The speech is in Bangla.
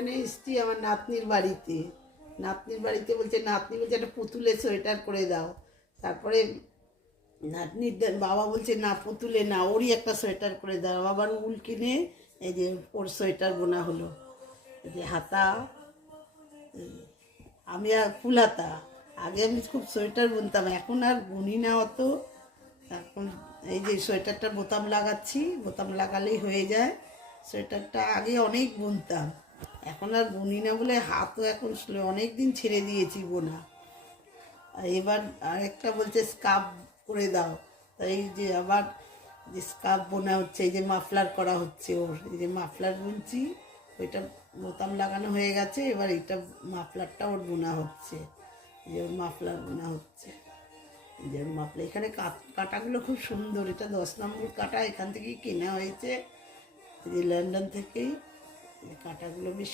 এখানে এসছি আমার নাতনির বাড়িতে। নাতনির বাড়িতে বলছে, নাতনি বলছে একটা পুতুলের সোয়েটার করে দাও। তারপরে নাতনির বাবা বলছে না, পুতুলে না, ওরই একটা সোয়েটার করে দাও। আবার উল কিনে এই যে ওর সোয়েটার বোনা হলো। এই যে হাতা, আমি আর ফুল হাতা। আগে আমি খুব সোয়েটার বুনতাম, এখন আর বুনি না অত। এখন এই যে সোয়েটারটা বোতাম লাগাচ্ছি, বোতাম লাগালেই হয়ে যায়। সোয়েটারটা আগে অনেক বুনতাম, এখন আর বুনি না বলে হাতও এখন অনেক দিন ছেড়ে দিয়েছি বোনা। আর এবার আরেকটা বলছে স্কার্ফ করে দাও। তাই এই যে আবার যে স্কার্ফ বোনা হচ্ছে, এই যে মাফলার করা হচ্ছে ওর, এই যে মাফলার বুনছি। ওইটা বোতাম লাগানো হয়ে গেছে, এবার এইটা মাফলারটা ওর বোনা হচ্ছে। এই যে ওর মাফলার বোনা হচ্ছে, এই যে ওর মাফলার। এখানে কাটাগুলো খুব সুন্দর, এটা 10 নম্বর কাটা, এখান থেকেই কেনা হয়েছে, এই যে লন্ডন থেকেই। কাটাগুলো বেশ